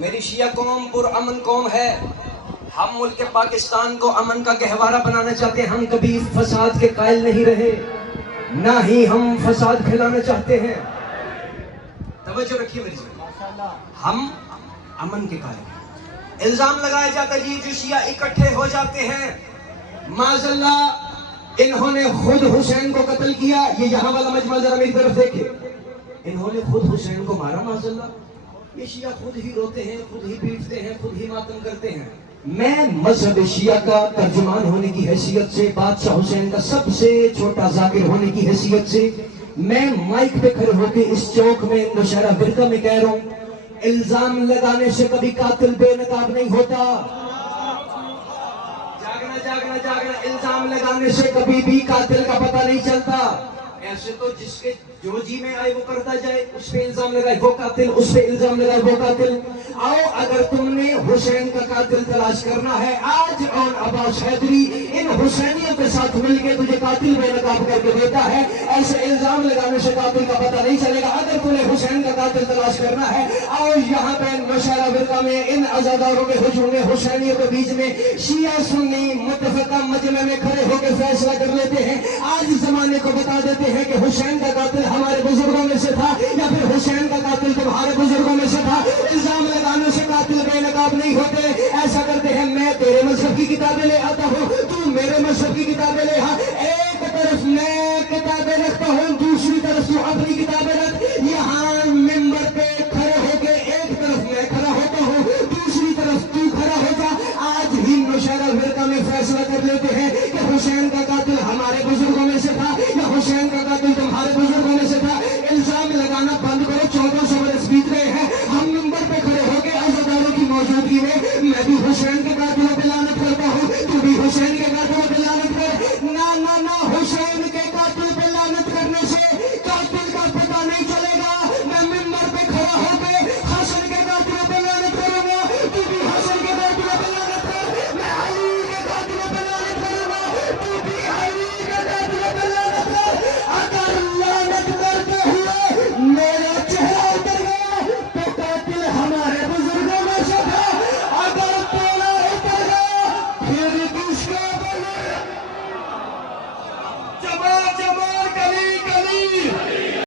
میری شیعہ قوم پرامن قوم ہے. ہم ملک پاکستان کو امن کا گہوارہ بنانا چاہتے ہیں. ہم کبھی فساد کے قائل نہیں رہے، نہ ہی ہم فساد پھیلانا چاہتے ہیں. توجہ رکھیے میری جان، ہم امن کے قائل ہیں. الزام لگایا جاتا ہے جو شیعہ اکٹھے ہو جاتے ہیں، معاذ اللہ انہوں نے خود حسین کو قتل کیا. یہ یہاں والا مجمع ذرا میری طرف دیکھے، انہوں نے خود حسین کو مارا. معاذ اللہ یہ شیعہ خود ہی روتے ہیں، خود ہی پیٹتے ہیں، خود ہی ماتم کرتے ہیں. میں مذہب شیعہ کا ترجمان ہونے کی حیثیت سے، بادشاہ حسین کا سب سے چھوٹا ذاکر ہونے کی حیثیت سے، میں مائک پہ کھڑے ہو کے اس چوک میں نوشہرہ برقہ میں کہہ رہا ہوں، الزام لگانے سے کبھی قاتل بے نقاب نہیں ہوتا. جاگنا جاگنا جاگنا، الزام لگانے سے کبھی بھی قاتل کا پتہ نہیں چلتا. ایسے تو جس کے جو جی میں آئے وہ کرتا جائے، اس پہ الزام لگائے وہ قاتل، اس پہ الزام لگائے وہ قاتل. آؤ اگر تم نے حسین کا قاتل تلاش کرنا ہے، آج اور عباس حیدری ان حسینیوں کے ساتھ مل کے تجھے قاتل بے نقاب کر کے دیتا ہے. ایسے الزام لگانے سے قاتل کا پتہ نہیں چلے گا. اگر تمہیں حسین کا قاتل تلاش کرنا ہے، آؤ یہاں پہ نوشہرہ برقہ میں ان عزاداروں کے ہجوم میں حسینیوں کے بیچ میں شیعہ سنی متفقہ مجمع میں کھڑے ہو کے فیصلہ کر لیتے ہیں. آج زمانے کو بتا دیتے ہیں کہ حسین کا قاتل ہمارے بزرگوں میں سے تھا یا پھر حسین کا قاتل تمہارے بزرگوں میں سے تھا. الزام لگانے سے قاتل بے نقاب نہیں ہوتے. ایسا کرتے ہیں، میں تیرے مذہب کی کتابیں لے آتا ہوں، تو میرے مذہب کی کتابیں لے آ. ایک طرف میں کتابیں رکھتا ہوں، دوسری طرف تو اپنی کتابیں رکھ. یہاں ممبر پہ کھڑے ہو کے ایک طرف میں کھڑا ہوتا ہوں، دوسری طرف تو کھڑا ہو جا. آج ہی نوشہرہ برقہ میں فیصلہ کر لیتے ہیں کہ حسین کا قاتل ہمارے بزرگوں میں سے تھا یا حسین کا قاتل تمہارے بزرگوں میں سے تھا. الزام لگانا بند کرو. 1400 برس بیت گئے ہیں، ہم ممبر پہ کھڑے ہو کے عزاداروں کی موجودگی میں میں بھی حسین کے قاتل